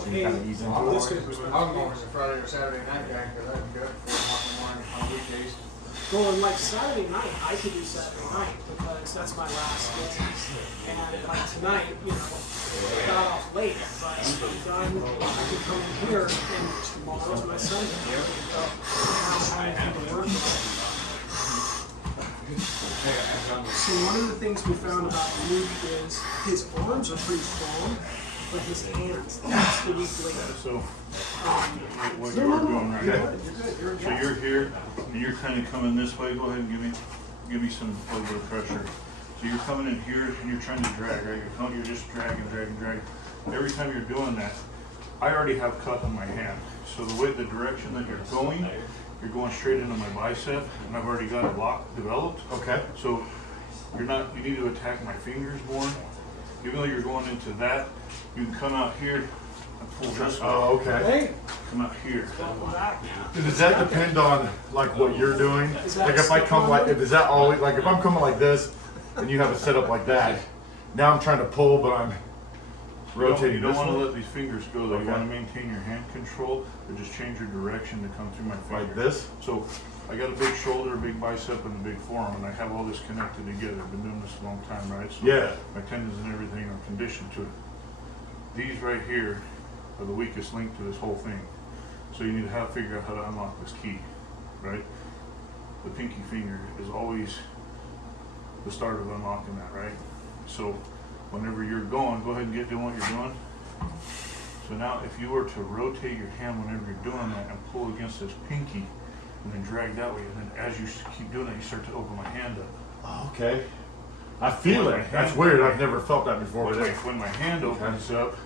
so you kind of ease into it. I'm always a Friday or Saturday night guy because I can get up at 4 o'clock in the morning on weekdays. Well, and like Saturday night, I could do Saturday night because that's my last day. And like tonight, you know, I got off late, but I'm done. I can come in here and tomorrow's my Sunday. I have to work. So one of the things we found about Luke is his arms are pretty strong, but his hands, that's the weak link. So what you're doing right now. So you're here and you're kind of coming this way. Go ahead and give me some little bit of pressure. So you're coming in here and you're trying to drag, right? You're just dragging. Every time you're doing that, I already have cut on my hand. So the direction that you're going straight into my bicep, and I've already got a lock developed. Okay. So you need to attack my fingers more. Even though you're going into that, you can come out here and pull this way. Oh, okay. Come out here. Does that depend on like what you're doing? Like if I come like, is that always like if I'm coming like this and you have a setup like that, now I'm trying to pull, but I'm rotating. You don't this want to one? let these fingers go though. Okay. You want to maintain your hand control, or just change your direction to come through my finger. Like this? So I got a big shoulder, a big bicep, and a big forearm, and I have all this connected together. I've been doing this a long time, right? So Yeah. my tendons and everything are conditioned to it. These right here are the weakest link to this whole thing. So you need to figure out how to unlock this key, right? The pinky finger is always the start of unlocking that, right? So whenever you're going, go ahead and get doing what you're doing. So now if you were to rotate your hand whenever you're doing that and pull against this pinky and then drag that way, and then as you keep doing it, you start to open my hand up. Oh, okay. I feel it. That's weird. I've never felt that before. When my hand opens up,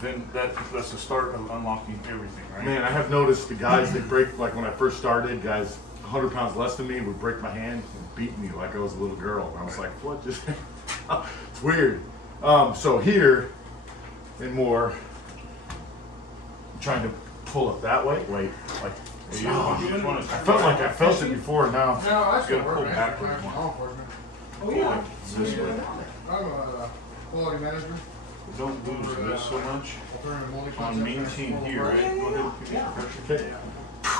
then that's the start of unlocking everything, right? Man, I have noticed the guys that break, like when I first started, guys 100 pounds less than me would break my hand and beat me like I was a little girl. And I was like, what just, it's weird. So here and more, I'm trying to pull it that way. Wait, like, You just want I felt like I felt it before and now. No, that's You good gotta work, pull man. backwards I'm more. law enforcement. Oh yeah. This way. I'm a quality manager. Don't lose this so much. Alternative multi On main team here, right? Go ahead and give me some pressure. Okay.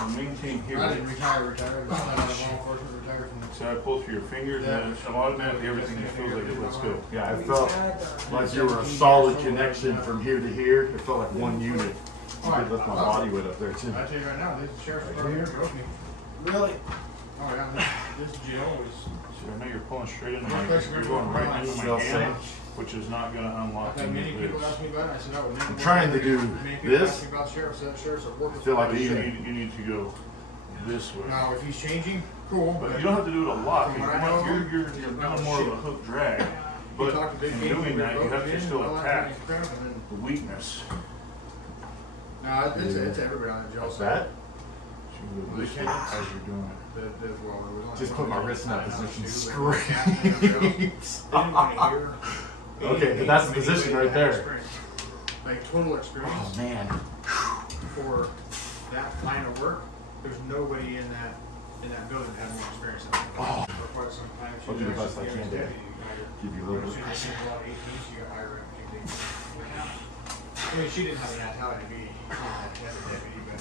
On main team here. I didn't retire, but I'm law enforcement, retired from So I pull through your fingers and then automatically everything just feels like it lets go. Yeah, I felt like you were a solid connection from here to here. It felt like one unit. You could lift my body weight up there too. I tell you right now, this sheriff's department broke me. Really? Oh yeah, this jail was. So I know you're pulling straight into my, you're going right into my hand, which is not gonna unlock I've had many any people of ask me about it, I said, no. I'm trying to do Many people this. ask me about sheriffs, sheriffs are working. I feel like this. even You need to go this way. Now, if he's changing, cool, But you don't have to do it a lot, From what I because know, you're doing more of a hook drag. You But talk to big in people, doing we that, you both have to did, still all that attack kind of crap, and then- the weakness. No, it's everybody on the jail like side. that. So you go this way as you're doing it. Well, there was only Just put my one wrist in that jail position. side, Screams. They didn't want to hear Okay, but that's the position right there. experience. Like total experience Oh man. for that line of work. There's nobody in that building that had more experience than me. Oh. For quite some time. I'll do the best I can to give you a little bit. She did a lot of 18, she got hired. I mean, she didn't have the mentality to be as a deputy, but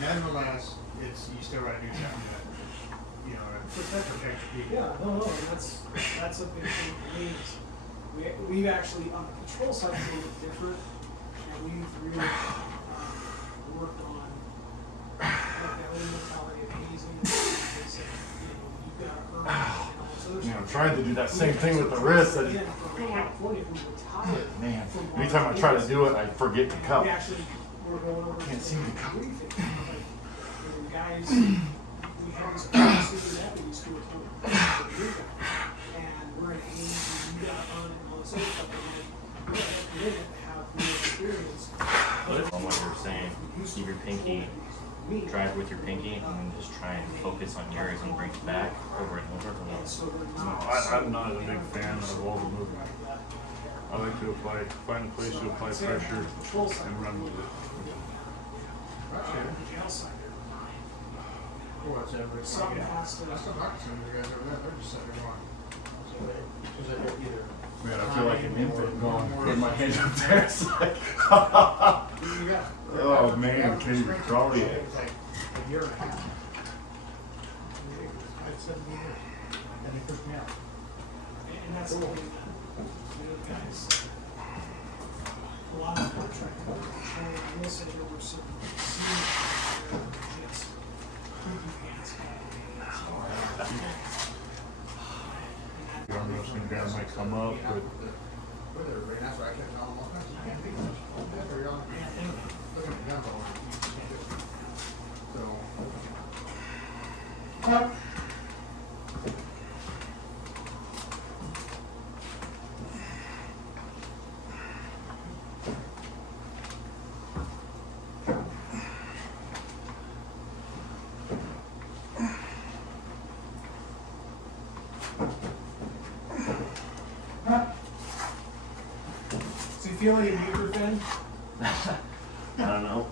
nonetheless, it's you still got to do something that you know to protect your people. Yeah, no, and that's a big thing for me. Is we've actually on the patrol side it's a little bit different, and we've really worked on like that old mentality of hazing. They say, you know, you've got to earn it, so there's Man, I'm trying to do that same thing with the wrist. I just, again, from California, who retired man, from anytime I try to do it, I forget to cup. we actually were going over Can't to seem to the come. briefing, like, the guys, we had these city deputies who were coming to the briefing, and we're in Haines, and you got on it and all this other stuff, and then we had a commitment to have more experience. On what you were saying, keep your pinky, drive with your pinky, and then just try and focus on yours and bring it back over and over. And so they're No, not. I'm not a big fan of all the movement. I like to find a place to apply pressure and run with it. The jail side, Well, it's every something has to. I still talk to some of the guys over there. They're just sitting there going. So they either Man, I feel like an infant going in my head up there. It's like, oh man, can't even crawl yet. It was like a year and a half. I had 7 years, and they pushed me out. And that's the thing that, you know, guys, a lot of contract workers, I will say there were some senior that were just poopy pants all day. The arm wrestling guy might come up, but With everybody, that's why I kept telling them all kinds of you can't do this. After you're on, look at the gun ball, you just can't do it. So. So you feel any ibuprofen? I don't know.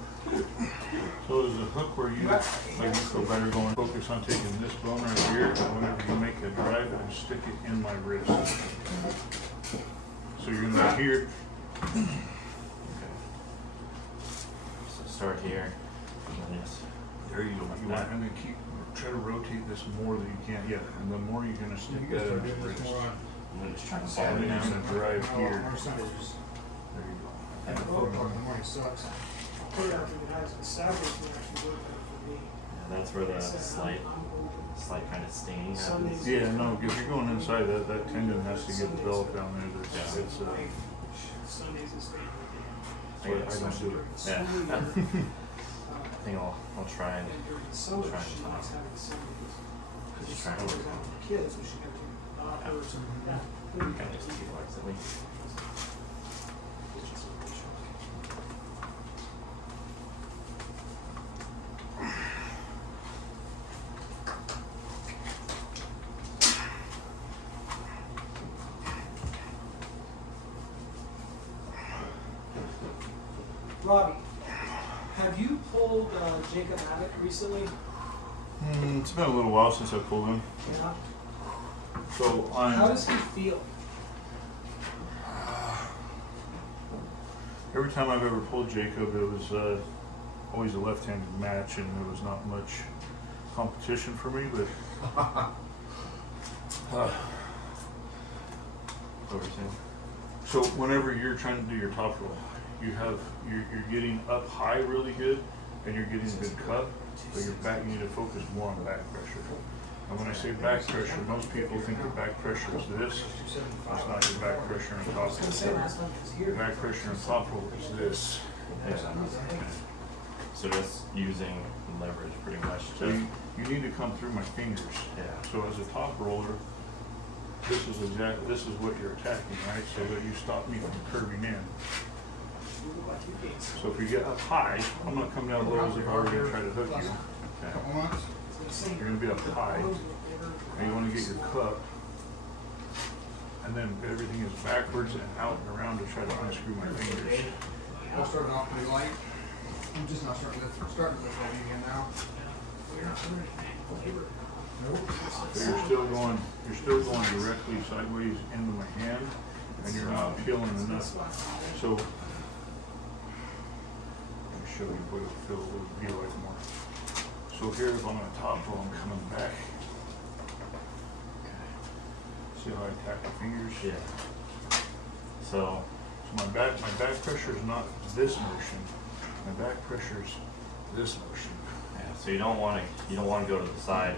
so is the hook where you, like you feel better going, focus on taking this bone right here, and whenever you make a drive, and stick it in my wrist. So you're gonna be here, So start here, and then just there you go, you want, and then try to rotate this more than you can, yeah, and the more you're gonna stick You guys that in start the doing wrist. this more on. I'm gonna just try to And follow then it you're down. gonna drive here, Our Sundays, there you go. and 4 o'clock in the morning sucks. I'll put it out to the guys, but Saturdays will actually work better for me. Yeah, that's where the Like I said, slight I'm open. kind of stinging Sundays. happens. Yeah, no, if you're going inside, that tendon has to get developed down there, Yeah. it's, Sundays is family I don't do it. Yeah. day. I think I'll try and And during the summer, Try she and likes talk. having Sundays. Because Just she try and goes work out on with the kids, so she got to daughters and yeah. kind of just keep flexibility. Robbie, have you pulled Jacob Abbott recently? it's been a little while since I pulled him, Yeah. so How I'm, does he feel? every time I've ever pulled Jacob, it was, always a left-handed match, and there was not much competition for me, but, What were you saying? so whenever you're trying to do your top roll, you're getting up high really good, and you're getting a good cut, but your back, you need to focus more on back pressure. And when I say back pressure, most people think the back pressure is this. That's not your back pressure on top I was going to say roll. last time he was Your here. back pressure on top roll is this. Yeah. So just using leverage pretty much. So Just, you need to come through my fingers. yeah. So as a top roller, this is what you're attacking, right? So that you stop me from curving in. You look like you gained some. So if you get up high, I'm gonna come down low as if I were gonna try to hook you. A couple months. I was gonna say, You're gonna be up high, and you wanna get your cup, and then everything is backwards and out and around to try to unscrew my fingers. I'm starting off pretty light. I'm just not starting to lift heavy again now. We're not doing anything labor. So you're still going directly sideways into my hand, and you're not peeling enough. So, let me show you what it'll feel, what it'll be like more. So here, if I'm on a top roll, I'm coming back. See how I tap the fingers? Yeah. So, So my back pressure is not this motion. My back pressure is this motion. yeah, so you don't want to go to the side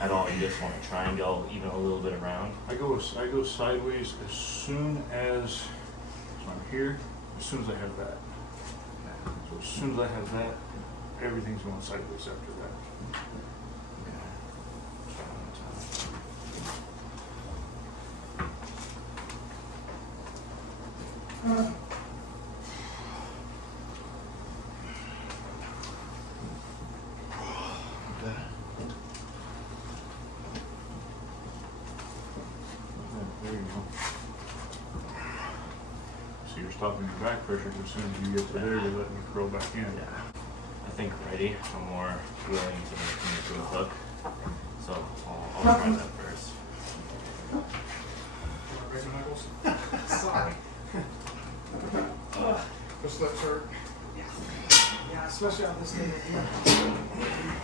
at all. You just want to try and go even a little bit around. I go sideways as soon as, so I'm here, as soon as I have that. So as soon as I have that, everything's going sideways after that. There you go. So you're stopping your back pressure as soon as you get to there, you're letting it curl back in. Yeah. I think ready. I'm more willing to move to a hook. So I'll try that first. break my knuckles. Sorry. The slips hurt. Yeah, especially on this table here.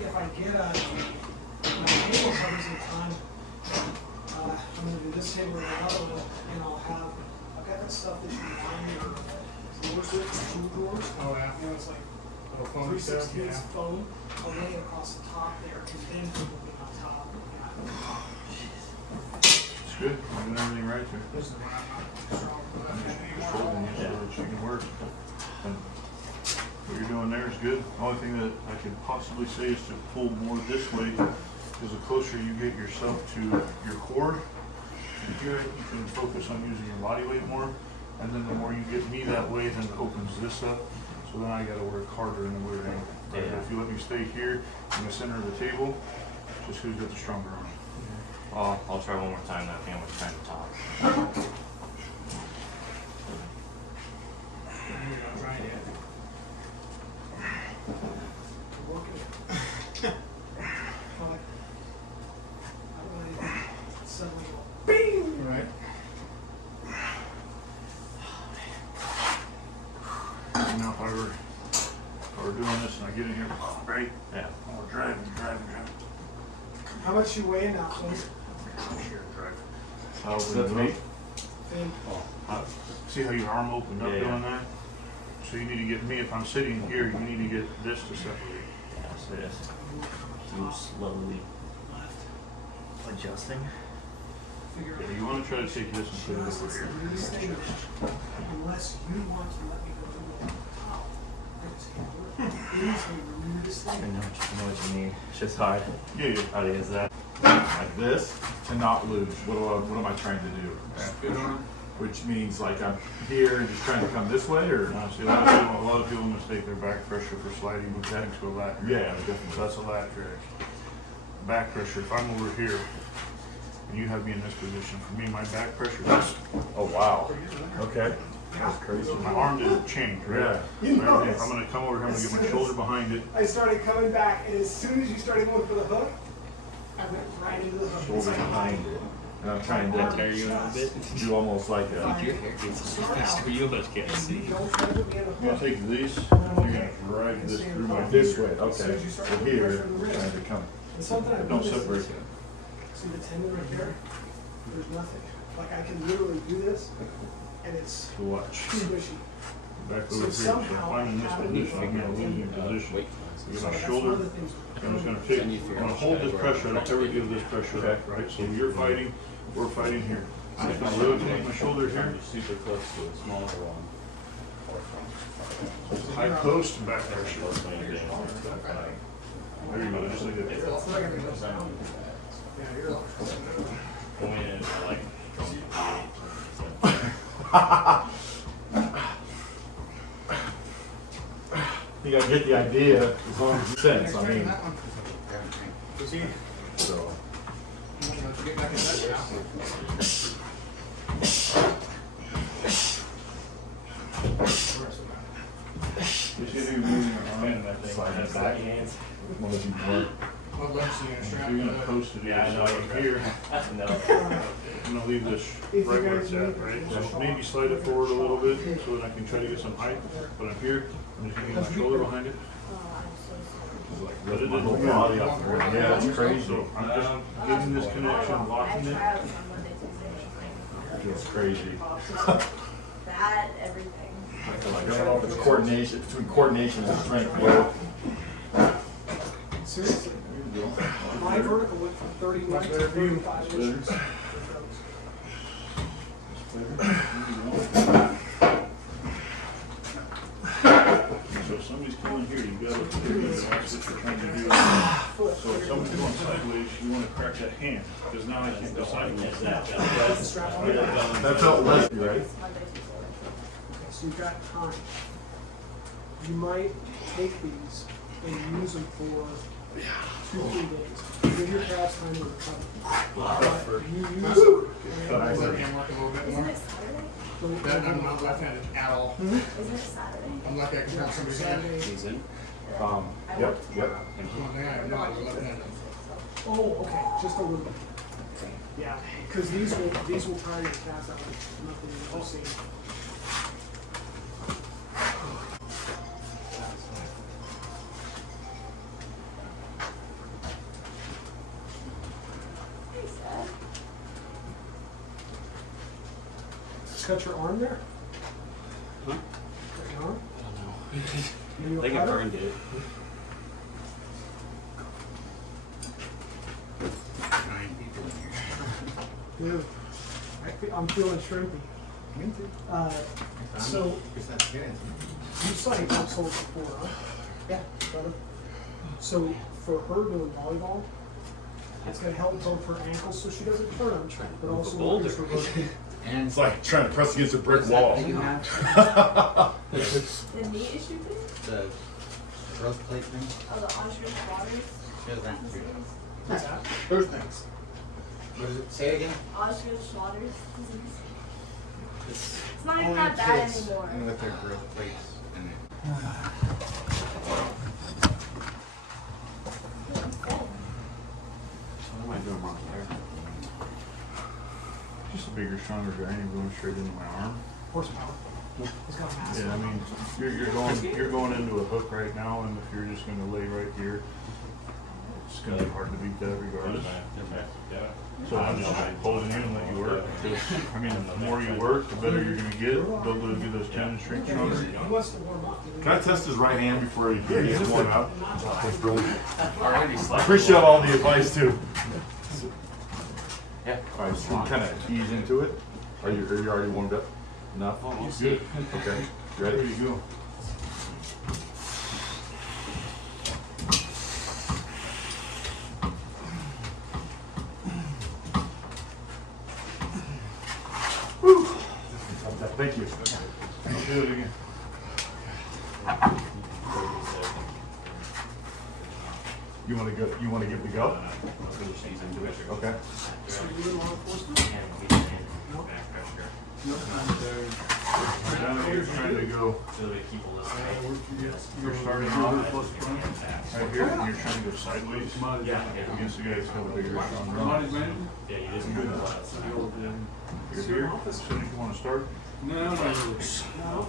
If I get my table covers in time, I'm gonna do this table or another one, and I've got that stuff that you can find in your drawers with, tool drawers. Oh, yeah. You know, it's like Little foamy stuff, 3/16 yeah. foam. I'll lay it across the top there, and then put it on top. It's good. You're doing everything right there. This is the one I'm not strong for that Just anymore. holding it so that she can work. And what you're doing there is good. The only thing that I could possibly say is to pull more this way, because the closer you get yourself to your core, you hear it, you can focus on using your body weight more. And then the more you get me that way, then it opens this up. So then I gotta work harder in a weird angle. Right? Yeah. If you let me stay here in the center of the table, just who's got the stronger arm. I'll try one more time. That thing was kind of top. You're not trying yet. I'm working it. But I don't know anything. Suddenly go, bing! Right. Now if I were doing this and I get in here, right? Yeah. And we're driving. How much you weigh now, please? Here, drive. That's me. Thing. See how your arm opened up Yeah, yeah. doing that? So you need to get me, if I'm sitting here, you need to get this to separate. Yeah, so just move slowly adjusting. Figure out. Yeah, you want to try to take this and put it Unless over it's here. the least thing, unless you want to let me go to the top, I just can't do it. It is the weirdest I thing. know what you mean. It's just hard. Yeah. How to use that. Like this to not lose. What am I trying to do? Good arm. Which means like I'm here and just trying to come this way, or Now, see, a lot of people mistake their back pressure for sliding mechanics to a lat drag. yeah, definitely. So that's a lat drag. Back pressure, if I'm over here and you have me in this position, for me, my back pressure is, Oh wow. Okay. That's crazy. my arm didn't change, right? Yeah. You know I'm this. gonna come over here, I'm gonna get my shoulder behind it. I started coming back, and as soon as you started going for the hook, I went right into the hook. Shoulder behind it. And I'm trying to Tear you a little bit. do almost like a. Your hair gets next to you, but can't see. Don't try to put me in a I'm gonna hook. take these, you're gonna drag this through my This way. As soon Okay. as you start So putting here, pressure on the wrist. trying to come. And something I Don't noticed is- separate. See the tendon right there? There's nothing. Like I can literally do this, and it's to watch. squishy. Back So over here, so somehow if I'm in this I have position, I'm to gonna lose my position. Wait. Get So my that's shoulder, one of the things. I'm just gonna take, I'm gonna hold this pressure, I don't ever give this pressure up, right? So you're fighting, we're fighting here. I'm just gonna rotate my shoulder here, Super close to a smaller one. high post and back pressure. There There you go, just like that. It's like everything goes down. Yeah, you're like. You gotta get the idea as long as it sense. I mean, That one. See, so. I'm gonna have to get back in touch now. You see how you're moving your arm? Slide it back. One of you more. What legs are you gonna So strap? you're gonna post it Yeah, I know. here. No. I'm gonna leave this right where it's at, right? So maybe slide it forward a little bit so that I can try to get some height, but I'm here, I'm just gonna get my shoulder behind it. Lift my whole body up. Yeah, it's crazy. So I'm just getting this connection, locking it. Feels crazy. That, everything. I don't know if it's coordination, between coordination and strength. Well, Seriously, my vertical went from 31 to 35 inches. So if somebody's coming here, you gotta look here and watch what you're trying to do. So if someone's going sideways, you wanna crack that hand, because now I can't go sideways. That's the strap on. Okay, that felt risky, right? so you've got time. You might take these and use them for 2-3 days. Give your calves time to recover. But you use them. I let him work a little bit Isn't more. it Saturday? That, I'm not left-handed at all. Isn't it Saturday? I'm lucky I can grab somebody's hand. Saturday. He's in. Yep, yep. One thing I have not is left-handed. Oh, okay, just a little bit. Yeah, because these will tire your calves out like nothing you've ever seen. Cut your arm there? Huh? Cut your arm? I don't know. Maybe you'll I think cut I it? burned it. Nine people in here. Dude, I'm feeling shrimpy. Me too. So, It's not skinning. you saw your capsules before, huh? Yeah. Brother? So, for her doing volleyball, it's going to help both her ankles so she doesn't turn, but also boulder. increase her mobility. And It's like trying to press against a brick wall. The knee issue thing? the growth plate thing. Oh, the ostrich waters? She has that too. What's that? Those things. What is it? Say it again. Ostrich waters disease. It's It's not even only that bad kids anymore. and with their growth plates in it. What am I doing wrong there? Just a bigger, stronger guy, and you're going straight into my arm. Horsepower. He's got a mass. Yeah, I mean, you're going into a hook right now, and if you're just gonna lay right here, it's gonna be hard to beat that regardless. So I'm just holding you and let you work. 'Cause, I mean, the more you work, the better you're gonna get. They'll get those tendon strength stronger. He wants to warm up. Can I test his right hand before he gets warmed up? That's brilliant. Already I slightly. appreciate all the advice too. Yeah. All right, so kind of ease into it. Are you already warmed up? Enough? Good. Okay. You There ready? you go. Thank you. I'll do it again. You want to go? You want to give it a go? Okay. So you in law enforcement? Now you're trying to go, you're starting off right here, and you're trying to go sideways against the guy that's got a bigger, stronger arm. Yeah, you just move You're here, as soon as you want to start, No, not really. No.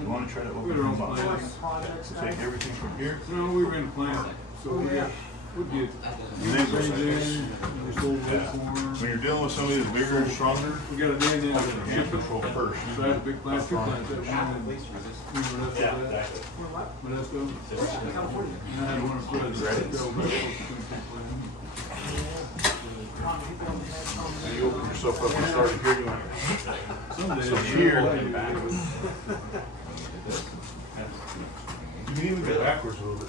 you want to try to open We're them on up. Like plan. a projects guy? Take everything from here, No, we were in plan, so Oh, we yeah. got, we're good. and then go sideways. We sold that for, When you're dealing with somebody that's bigger and stronger, we got a day in there, hand ship it. control first. So I had a big plant, two plants, that one, and we were left with that. Or what? Modesto. California. And I had one for the go, but it was between two plants. And you open yourself up and start here, you want Some days. So here, you can even go backwards a little bit.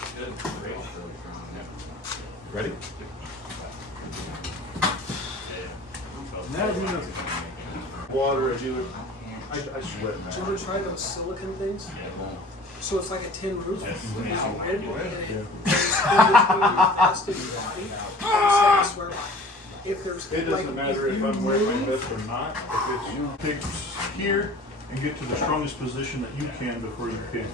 Ready? Now we know. Water. I sweat, Did you man. ever try those silicon things? So it's like a tin roof. It's red, and it goes in between your body. I swear by it. If there's It like, doesn't matter if I'm you wearing my move- vest or not, if it's pick here and get to the strongest position that you can before you pin.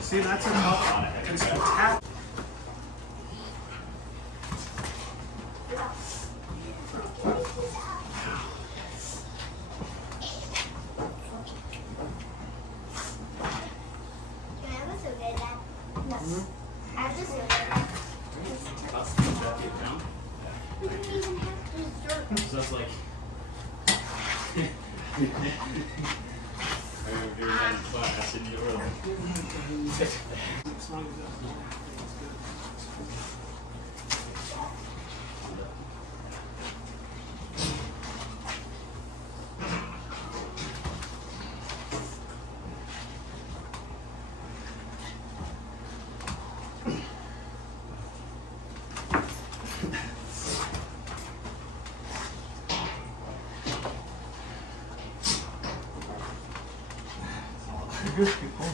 See, that's a tough. It's a tap. So it's like. I remember doing that in class and you were It's not exactly. You're good, keep going.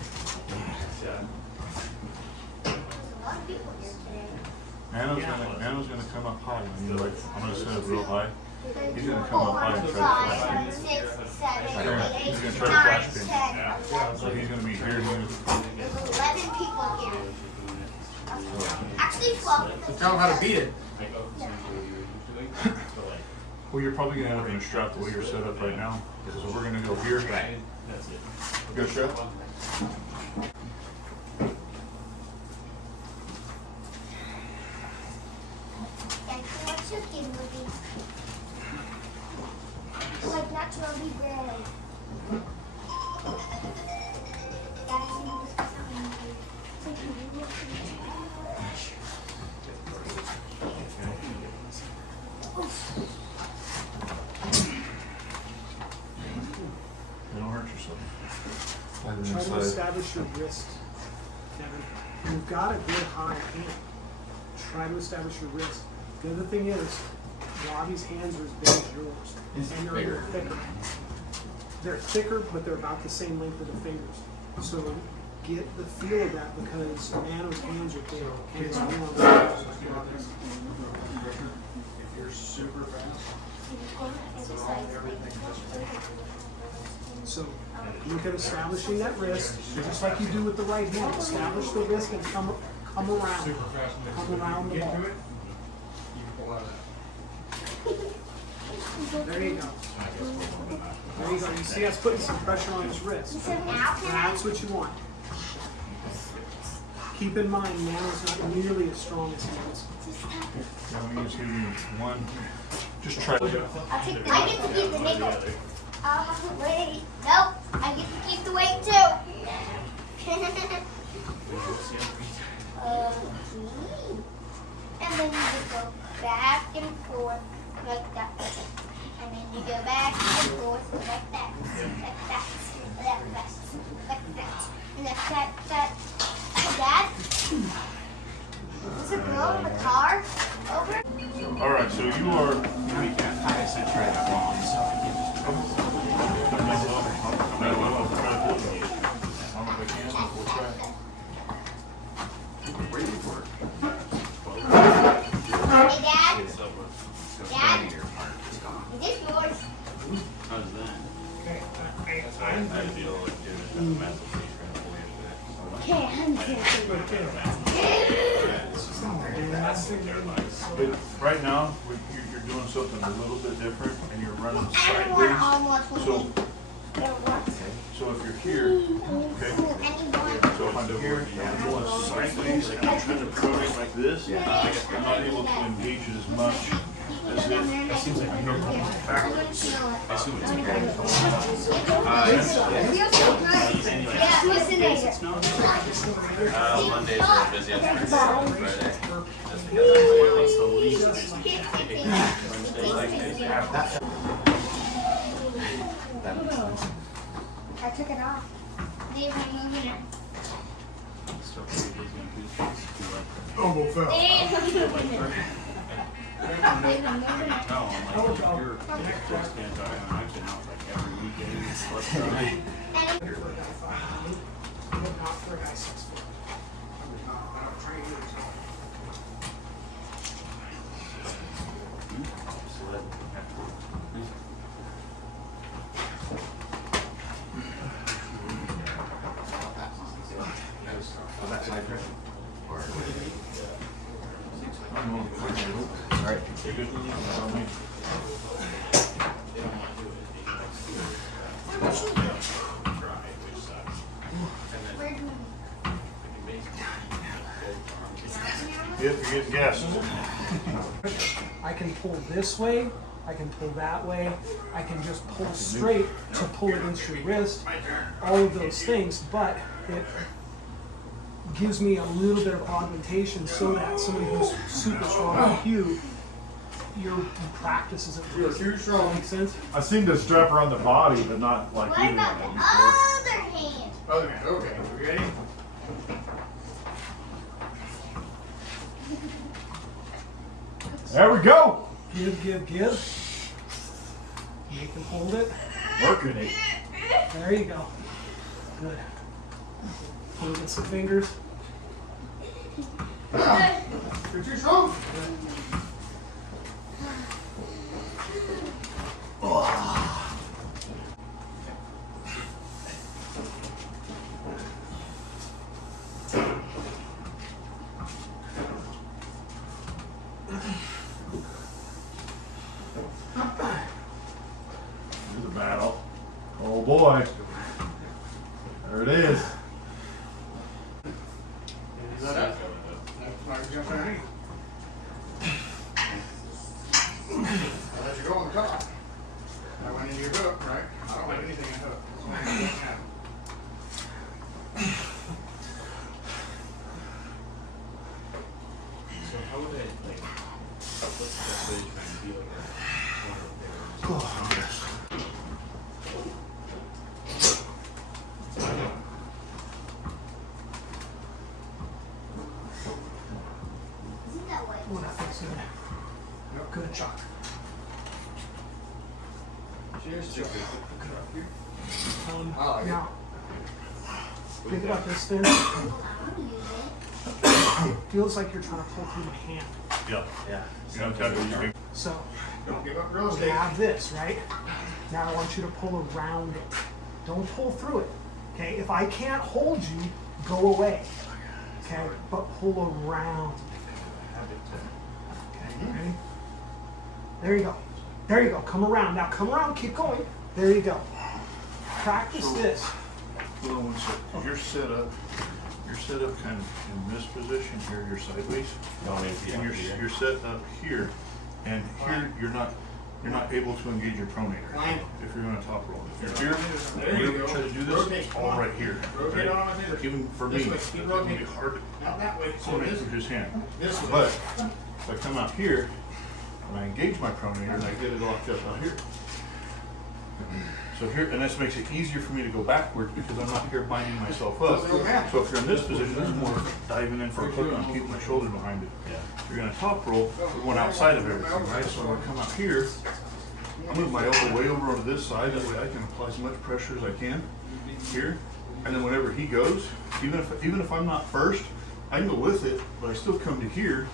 Nano's gonna come up high. I mean, like, I'm gonna set it real high. He's gonna come up high and try to flash pin. He's gonna try to flash pin. So he's gonna be here. There's 11 people here. Actually 12. So tell them how to beat it. Well, you're probably gonna end up in a strap the way you're set up right now. So we're gonna go here. Go strap. What's your skin looking? Like naturally red. Don't hurt yourself. Try to establish your wrist, Kevin. You've got a good high hand. Try to establish your wrist. The other thing is, Robbie's hands are as big as yours, and they're a little thicker. They're thicker, but they're about the same length of the fingers. So get the feel of that because Nano's hands are big. Hands are long. If you're super fast, So look at establishing that wrist, just like you do with the right hand. Establish the wrist and come around. super fast, when Come you around the get ball. to it, you pull out of that. There you go. There you go. You see that's putting some pressure on his wrist. That's what you want. Keep in mind, Nano's not nearly as strong as he is. Now we just give you one. Just try. I get to keep the nickel. Wait. Nope. I get to keep the weight too. And then you just go back and forth like that. And then you go back and forth like that. Like that. Like that. Like that. And like that. Dad? Is a girl in the car? Over? All right. So you are. Hey, Dad? Dad? Is this yours? How's that? But right now, you're doing something a little bit different, and you're running I don't want sideways. arm wrestling. So if you're here, okay. So if I'm here, I'm going sideways, and I'm trying to approach like this. I'm not able to engage it as much as if. That seems like I'm going backwards. I see what's in here. Mondays are busy on Friday. That's because I'm the least I took it off. They're removing it. Still pretty busy on Tuesdays. Elbow fell. They're removing it. No, I'm like, you're just can't die on. I've been out like every weekend. Let's try. But not for a guy 6 foot. All right. Yep, you're getting gassed. I can pull this way, I can pull that way, I can just pull straight to pull against your wrist, all of those things, but it gives me a little bit of augmentation so that somebody who's super strong like you, your practice isn't You're too strong. Make sense? I seem to strap around the body, but not like What you. about the other hand? Other hand, okay, we ready? There we go. Give. Make them hold it. Working it. There you go. Good. Pull against the fingers. You're too strong. boy. There it is. That's not jump underneath. I'll let you go on the top. I went into your hook, right? I don't have anything in hook. So how would I, like, what's the best way to try and deal with that? Isn't that way? We're not fixing it. Good, Chuck. Cheers, Chuck. I like it. Now, think about this, Finn. I'm using. It feels like you're trying to pull through my hand. Yeah. Yeah. You know, kind of, So, Don't give up real you estate. have this, right? Now I want you to pull around it. Don't pull through it. Okay? If I can't hold you, go away. Okay? But pull around. Okay, ready? There you go. There you go. Come around. Now come around. Keep going. There you go. Practice this. hold on one second. You're set up kind of in this position here, you're sideways. And you're set up here, and here you're not able to engage your pronator if you're going to top roll. If you're here, There you we're go. trying to do this, Rotate. it's all right here. Rotate right? on my fingers. Even for me, This way. it's Keep going to be rotating. hard Not that way. to So pronate this, with his hand. this way. But if I come out here and I engage my pronator and I get it locked up out here. So here, and this makes it easier for me to go backwards because I'm not here binding myself up. So if you're in this position, this is more diving in for a hook on, keeping my shoulder behind it. If you're gonna top roll, we're going outside of everything, right? So when I come up here, I'll move my elbow way over onto this side, that way I can apply as much pressure as I can here. And then whenever he goes, even if I'm not first, I can go with it, but I still come to here.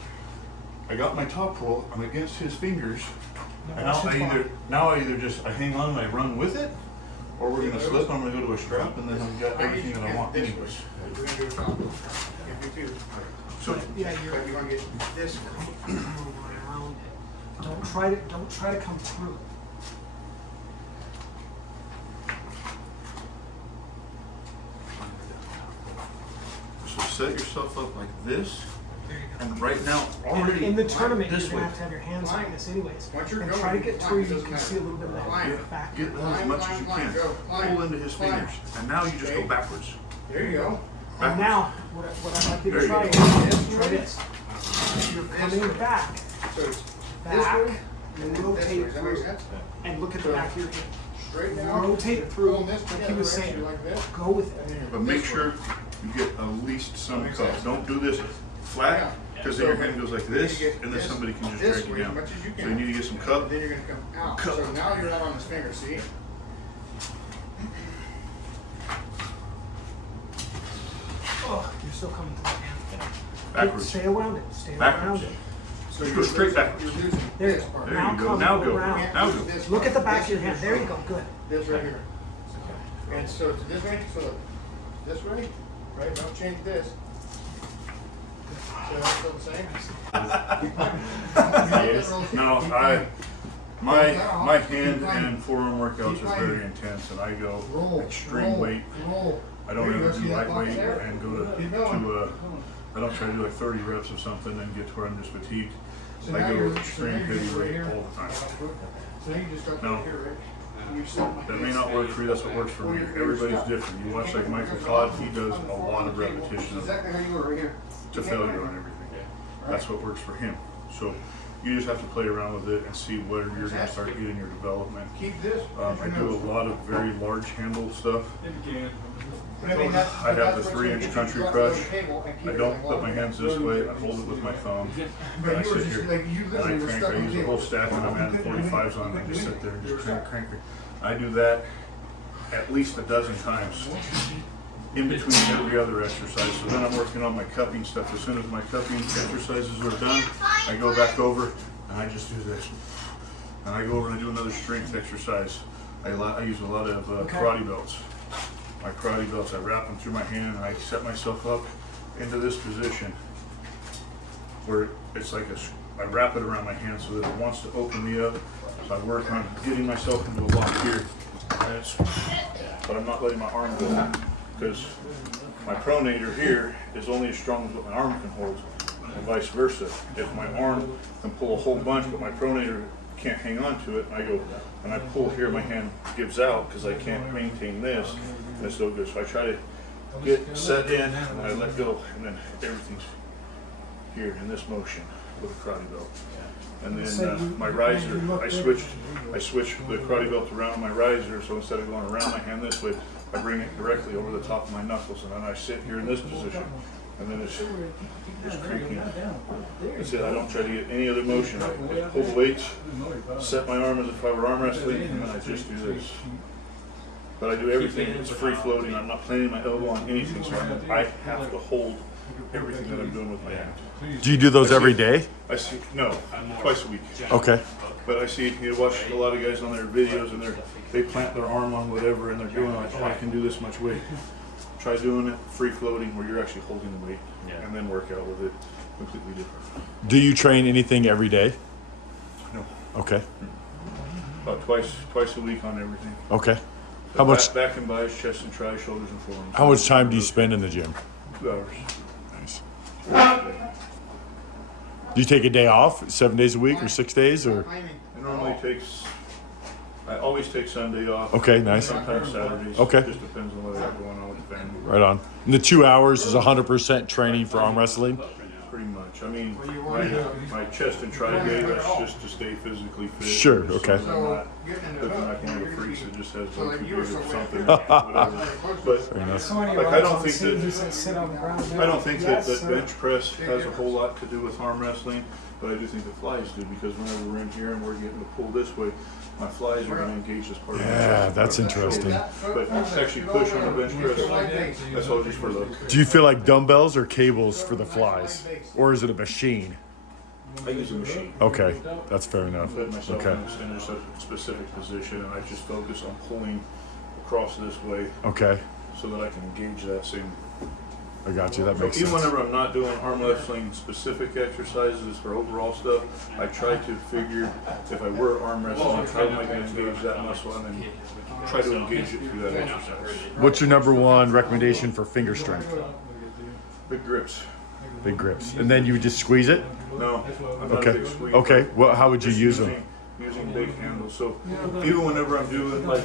I got my top roll, I'm against his fingers, and now I either just I hang on and I run with it, or we're gonna slip, I'm gonna go to a strap, and then I've got everything that I want anyways. We're gonna do a top. Can't do two. So, Yeah, You're gonna get this. come around it. Don't try to come through. so set yourself up like this, There you go. and right now, And already in the tournament, this you're gonna way. have to have your hands like this anyways. Once you're And going, try to get to where you doesn't can matter. see a little bit of that Climb. back. Get as much as you can, pull into his Climb. fingers, and now you just go backwards. There you go. And now, what I'd like you There to you try go. is, try this. You're coming back, So it's back, way and and rotate this way. it Does that make through. sense? And look at the back of your hand. Straight down. Rotate it through, Pulling this like he together, was actually, saying. like this. Go with it. But make sure you get at least some cup. Don't do this flat, because then your hand goes like this, and then somebody can just This drag you way as down. much as you So can. you need to get some cup. Then you're gonna come out. Cup. So now you're not on his finger, see? Oh, you're still coming through the hand. Backwards. Stay around it, stay Backwards. around it. So Just go straight backwards. You're losing There you this go. part. There Now you go. come Now go. around. Can't Now lose go. this Look at the part. back of This your hand. is There you go, good. This right here. And so to this way, so this way, right? Don't change this. So that's still the same? No, my hand and forearm workouts are very intense, and I go Roll, extreme roll, weight. roll. I don't There you ever go. do See that box lightweight there? and go Keep to going. I don't try to do like 30 reps of something and get to where I'm just fatigued. So I now go you're- extreme so now you're just right heavyweight here. all the time. So now you just got No. right here, right? You're sitting like That may this. not work for you, that's what works for me. Everybody's different. You watch like Michael Todd, he does a lot of repetition Exactly how you were right here. to failure on everything. That's what works for him. So you just have to play around with it and see where you're gonna start getting your development. Keep this. I do a lot of very large handle stuff. But I mean, that's- I have the that's what's gonna 3-inch get you country dropped on the crush. table and keep I it don't like put my walking. hands this way, I hold it with my thumb, and But I you were sit just here. like, you And literally I were crank, stuck I on use the a whole table. stack and I'm adding 45s on and just sit there and just crank. I do that at least a dozen times in between every other exercise. So then I'm working on my cupping stuff. As soon as my cupping exercises are done, I go back over and I just do this. And I go over and I do another strength exercise. I use a lot of karate belts. My karate belts, I wrap them through my hand and I set myself up into this position where it's like I wrap it around my hand so that it wants to open me up. So I work on getting myself into a lock here. But I'm not letting my arm go because my pronator here is only as strong as what my arm can hold, and vice versa. If my arm can pull a whole bunch, but my pronator can't hang on to it, I go and I pull here, my hand gives out because I can't maintain this, and it's no good. So I try to get set in, and I let go, and then everything's here in this motion with a karate belt. And then my riser, I switched the karate belt around my riser, so instead of going around my hand this way, I bring it directly over the top of my knuckles, and then I sit here in this position, and then it's creaking. That's it. I don't try to get any other motion. I just pull the weights, set my arm as if I were arm wrestling, and then I just do this. But I do everything, it's free floating. I'm not planting my elbow on anything, so I have to hold everything that I'm doing with my hand. Do you do those every day? I see, no, twice a week. Okay. But I see, you watch a lot of guys on their videos and they plant their arm on whatever and they're doing like, oh, I can do this much weight. Try doing it free floating where you're actually holding the weight and then work out with it completely different. Do you train anything every day? No. Okay. About twice a week on everything. Okay. So How much? Back and biceps, chest and tris, shoulders and forearms. How much time do you spend in the gym? 2 hours. Nice. Do you take a day off, 7 days a week or 6 days, or? It normally takes, I always take Sunday off. Okay, nice. Sometimes Saturdays. Okay. It just depends on what I have going on with the family. Right on. And the 2 hours is 100% training for arm wrestling? Pretty much. I mean, my chest and tri day, that's just to stay physically fit. Sure, okay. So I'm not looking like one of the freaks that just has one, 2 beers or something, whatever. But Somebody like, I don't think that sit on the ground. I don't think that Yes, bench press has a whole lot to do with arm wrestling, but I do think the flies do, because whenever we're in here and we're getting to pull this way, my flies are going to engage this part of my Yeah, chest. that's interesting. But actually push on the bench press, that's all just for look. Do you feel like dumbbells or cables for the flies? Or is it a machine? I use a machine. Okay, that's fair enough. Put myself Okay. in just a specific position, and I just focus on pulling across this way Okay, so that I can engage that same. I got you. That So makes even sense. whenever I'm not doing arm wrestling specific exercises for overall stuff, I try to figure if I were arm wrestling, how am I going to engage that muscle, and then try to engage it through that exercise. What's your number one recommendation for finger strength? Big grips. Big grips. And then you would just squeeze it? No, I'm not a Okay. big squeeze. Okay. Well, how would you Just use them? Using big handles. So even whenever I'm doing like,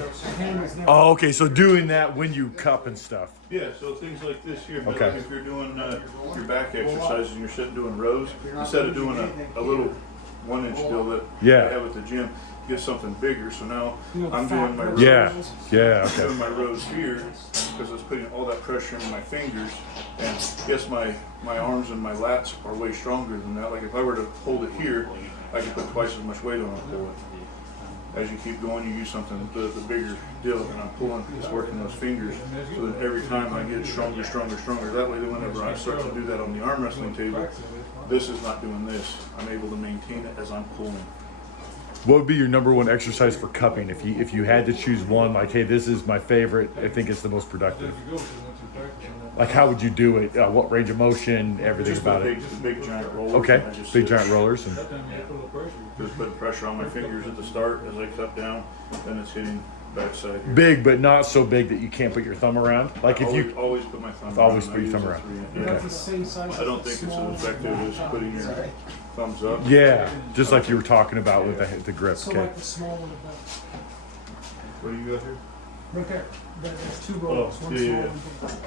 Oh, okay. So doing that when you cup and stuff. yeah, so things like this here. But Okay. like if you're doing your back exercises and you're sitting doing rows, instead of doing a little 1-inch deal that Yeah. I have at the gym, get something bigger. So now I'm doing my rows. Yeah. Yeah. I'm Okay. doing my rows here because it's putting all that pressure on my fingers. And yes, my arms and my lats are way stronger than that. Like if I were to hold it here, I could put twice as much weight on it. Pull it. As you keep going, you use something the bigger deal, and I'm pulling, it's working those fingers. So that every time I get stronger, stronger, stronger. That way, whenever I start to do that on the arm wrestling table, this is not doing this. I'm able to maintain it as I'm pulling. What would be your number one exercise for cupping? If you had to choose one, like, hey, this is my favorite. I think it's the most productive. Like, how would you do it? What range of motion? Everything Just about with it. big giant rollers. Okay. and I just Big sit. giant rollers. And Just putting pressure on my fingers at the start as I cut down, then it's hitting backside here. big, but not so big that you can't put your thumb around. Like if you always put my thumb. Always around. put your I thumb use a around. 3-inch. That's the same size. I don't think it's as effective as putting your thumbs up. Yeah, just like you were talking about with the grip. So Okay. like the small one above. What do you got here? Right there. There's 2 rolls. One yeah, small, yeah. one big.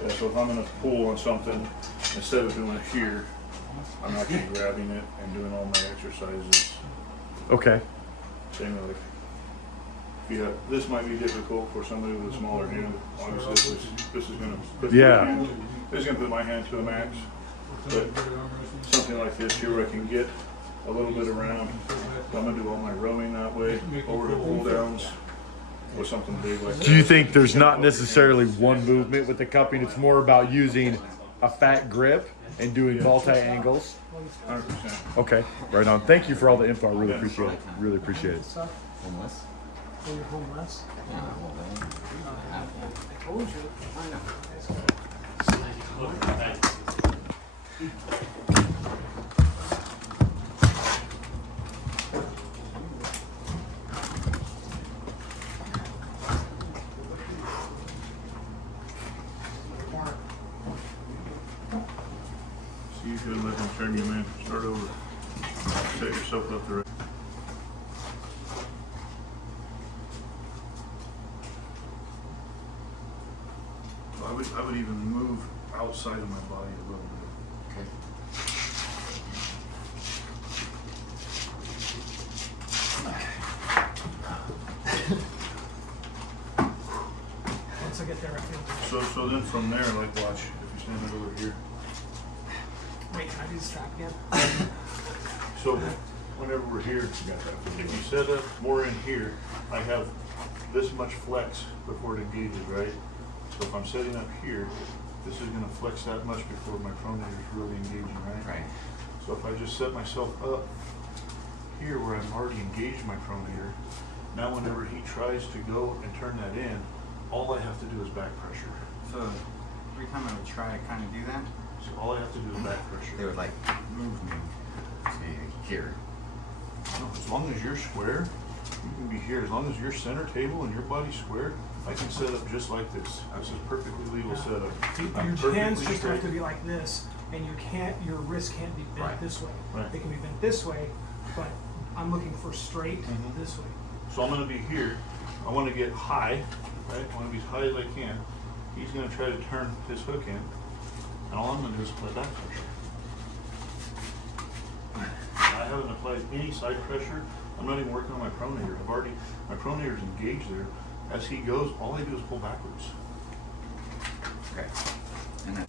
Yeah, so if I'm gonna pull on something, instead of doing it here, I'm actually grabbing it and doing all my exercises. Okay. Same with like, yeah, this might be difficult for somebody with a smaller hand. Obviously, this is gonna put Yeah. my hand, this is gonna put my hand to a max. But something like this here, where I can get a little bit around. I'm gonna do all my rowing that way, over to pull downs with something big like that. Do you think there's not necessarily one movement with the cupping? It's more about using a fat grip and doing multi-angles? 100%. Okay, right on. Thank you for all the info. I really appreciate it. Really appreciate it. Stuff. Homeless? For your homeless. Yeah, well, then. I told you. I know. Good, let him turn you, man. Start over. Set yourself up the right. I would even move outside of my body a little bit. Okay. Once I get there, I feel good. So then from there, like watch, if you stand over here. Wait, can I do the strap again? So whenever we're here, if you set up more in here, I have this much flex before it engages, right? So if I'm setting up here, this is gonna flex that much before my pronator is really engaging, right? Right. So if I just set myself up here where I've already engaged my pronator, now whenever he tries to go and turn that in, all I have to do is back pressure. So every time I would try to kind of do that, So all I have to do is back they pressure. would like move me to here. No, as long as you're square, you can be here. As long as your center table and your body's square, I can set up just like this. This is perfectly legal setup. I'm Your hands perfectly just have straight. to be like this, and your wrist can't be bent Right. this way. Right. They can be bent this way, but I'm looking for straight Mhm. this way. So I'm gonna be here. I wanna get high, right? I wanna be as high as I can. He's gonna try to turn his hook in, and all I'm gonna do is apply back pressure. I haven't applied any side pressure. I'm not even working on my pronator. My pronator's engaged there. As he goes, all I do is pull backwards. Okay. And then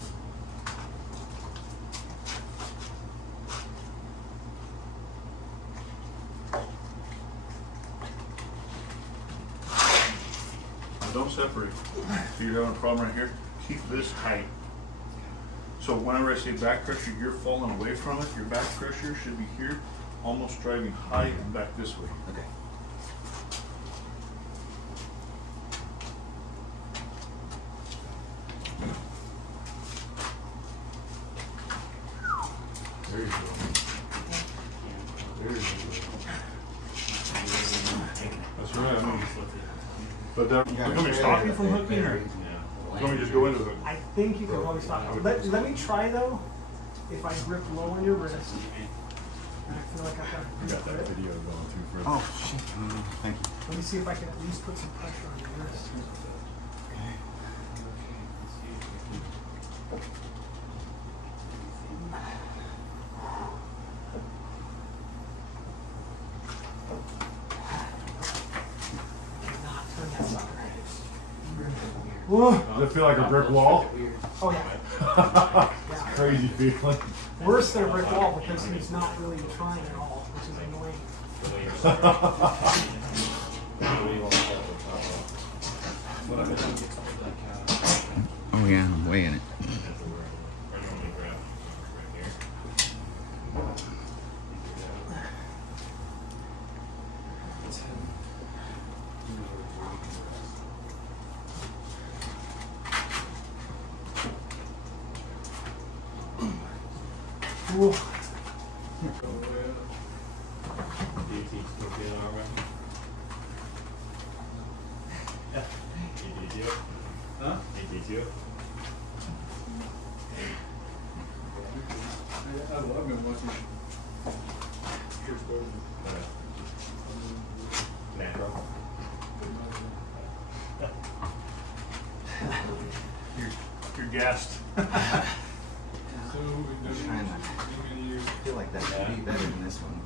Now don't separate. So you're having a problem right here. Keep this tight. So whenever I say back pressure, you're falling away from it. Your back pressure should be here, almost driving high and back this way. okay. There you go. There you go. That's right. I mean, but that, You want me to stop you from hooking, or you want me to just go into it? I think you can probably stop it. Let me try though. If I grip low on your wrist, and I feel like I've got a got good that grip, video going too for Oh shit. Thank you. let me see if I can at least put some pressure on your wrist. Cannot turn that sucker. Whoa. Does it feel like a brick wall? Oh yeah. It's crazy feeling. Worse than a brick wall because he's not really trying at all, which is annoying. Oh yeah, I'm weighing it. Whoa. Huh? I've been watching. You're gassed. So I'm trying to I feel like that should be better than this one.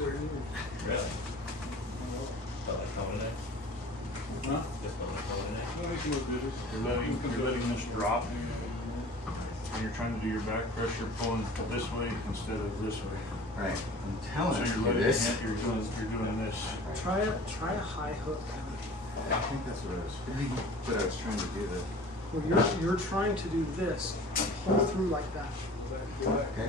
Really? Felt like coming in? Huh? Just felt like coming in? You're letting this drop, and you're trying to do your back pressure pulling this way instead of this way. Right. I'm So telling you you're to do letting this. it, you're doing this. Try a high hook. I think that's what I was feeling, but I was trying to do the. Well, you're trying to do this, pull through like that. Okay.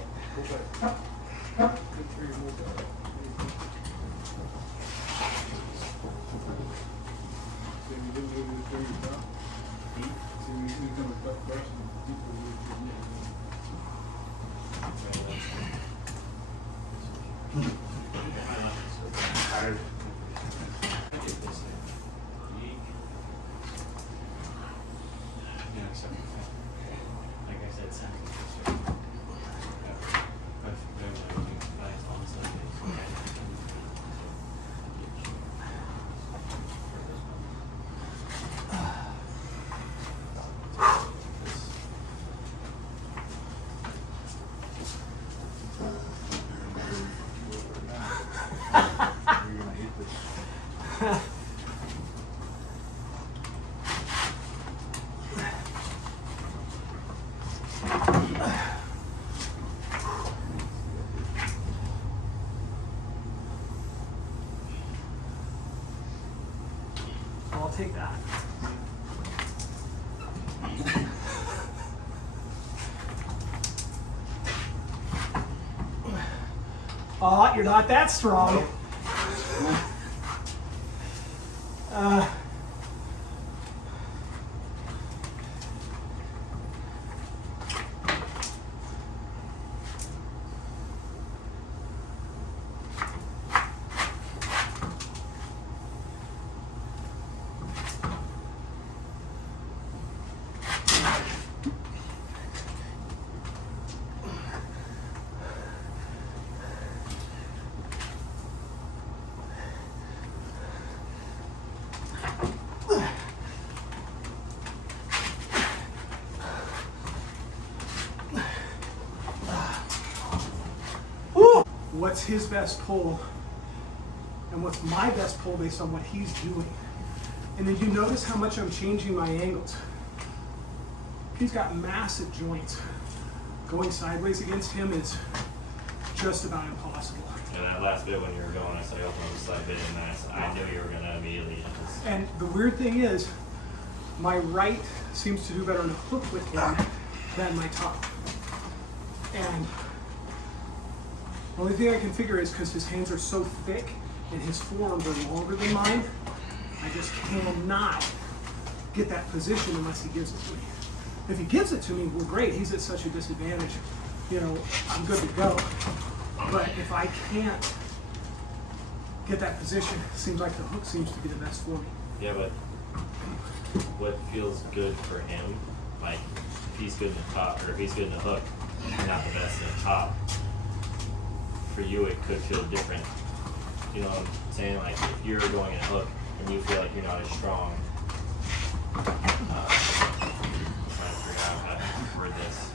Tired. I'll take that. Oh, you're not that strong. What's his best pull and what's my best pull based on what he's doing. And then you notice how much I'm changing my angles. He's got massive joints. Going sideways against him is just about impossible. And that last bit when you were going, I said, I opened up the side bit and I knew you were going to immediately just... And the weird thing is, my right seems to do better on a hook with him than my top. And the only thing I can figure is because his hands are so thick and his forearms are longer than mine, I just cannot get that position unless he gives it to me. If he gives it to me, well, great. He's at such a disadvantage. You know, I'm good to go. But if I can't get that position, it seems like the hook seems to be the best for me. Yeah, but what feels good for him, like if he's good in the top, or if he's good in the hook, and you're not the best in the top, for you it could feel different. You know what I'm saying? Like if you're going in a hook and you feel like you're not as strong, I'm trying to figure out how to word this.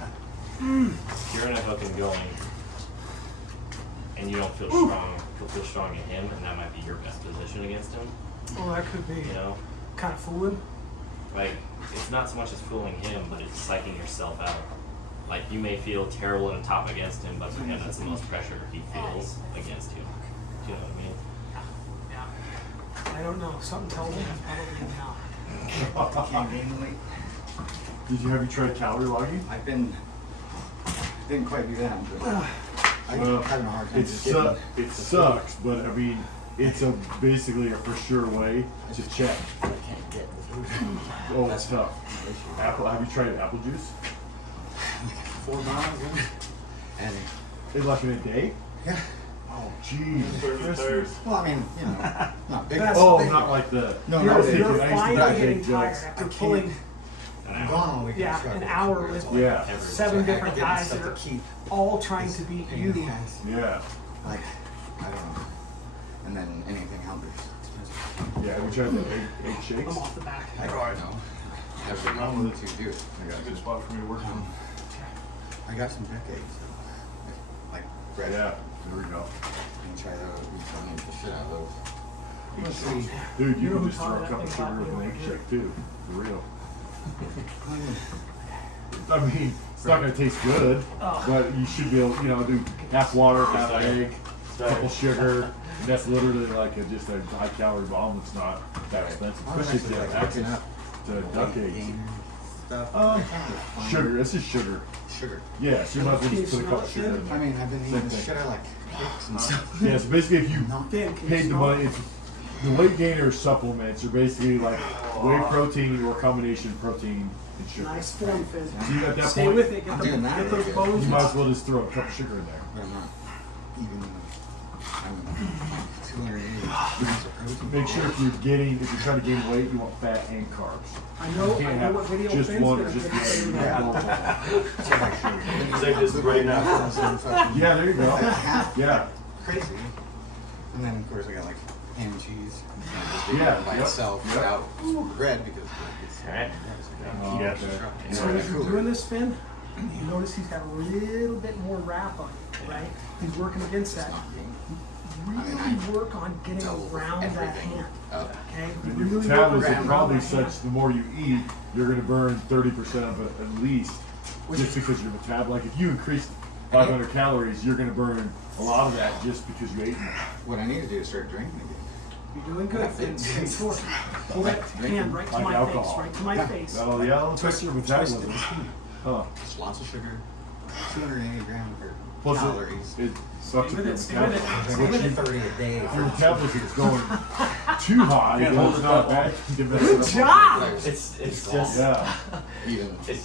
If you're in a hook and going, and you don't feel strong, you'll feel strong in him, and that might be your best position against him. Oh, that could be. You know? Kind of fooling. Like, it's not so much as fooling him, but it's psyching yourself out. Like, you may feel terrible in top against him, but for him, that's the most pressure he feels against you. Do you know what I mean? Yeah. I don't know. Something tells me I'm probably now. Can't gain weight. Have you tried calorie logging? Didn't quite do that, but I'm having a hard time. It sucks, but I mean, it's basically a for sure way to check. I can't get the food. Oh, it's tough. Have you tried apple juice? 4 miles in. And In like in a day? yeah. Oh, jeez. Well, I mean, you know, not big. That's- Oh, big. not like the. No, I You're, was you're thinking, I used to finally buy getting big tired jugs. after I can't- pulling I'm gone all weekend. Yeah, an hour with Yeah. 7 different Getting guys stuff that are to keep all trying to beat pain in the you. ass. Yeah. Like, I don't know. And then anything else is expensive. Yeah, have you tried the egg shakes? I'm off the back. I don't know. I've been known to do it. It's a good spot for me to work on. I got some decades. Like bread. Yeah, there we go. And try those. I need the shit out of those. Let's see. Dude, You you know can who just taught throw a that cup of thing sugar about with me an egg over here? shake too, for real. I mean, it's not gonna taste good, Oh. but you should be able, do half water, half egg, couple sugar. And that's literally like just a high calorie bomb. It's not that expensive, especially if you have access to duck eggs. Stuff. Sugar, this is sugar. Sugar. Yeah, so you might as well Can you just put a smell cup it, of sugar in I there. mean, I've been Same eating the thing. shit out of like cakes and stuff. Yeah, so basically if you Ben, can you paid the smell money, it? it's, the weight gainer supplements are basically like whey protein or combination protein and sugar. Nice form, Finn. See, at that Stay point, with it. Get, I'm the, doing that get those really bones. you might as well just throw a cup of sugar in there. But I'm not even. I'm 280 grams of protein. Make sure if you're trying to gain weight, you want fat and carbs. I know. You I can't know what have video just Finn's one gonna or just get. the other. So like, Say this right now. Yeah, there you go. Like half Yeah. crazy. And then of course I got like ham and cheese. And just Yeah, by yep, itself yep. without bread because it's. Alright. Oh, Yeah. okay. So as you're doing this, Finn, you notice he's got a little bit more wrap on it, right? He's working against that. Really work on getting around that hand. Okay? And your Really metabolism work is around probably that such hand. the more you eat, you're going to burn 30% of it at least, just because your metabolism. Like if you increase 500 calories, you're going to burn a lot of that just because you ate more. What I need to do is start drinking again. You're doing good, Vince. Stay forward. Hold that hand right to Like my alcohol. face, right to my face. Oh, yeah, I'll take your metabolism. Huh. Just lots of sugar. 280 grams or Plus calories. it sucks Stay with your it, stay with it. metabolism. Stay with it. 30 a day. If your metabolism is going too high, Can't then hold it's it not that bad. Give that Good stuff job! It's just Yeah. Yeah. it's just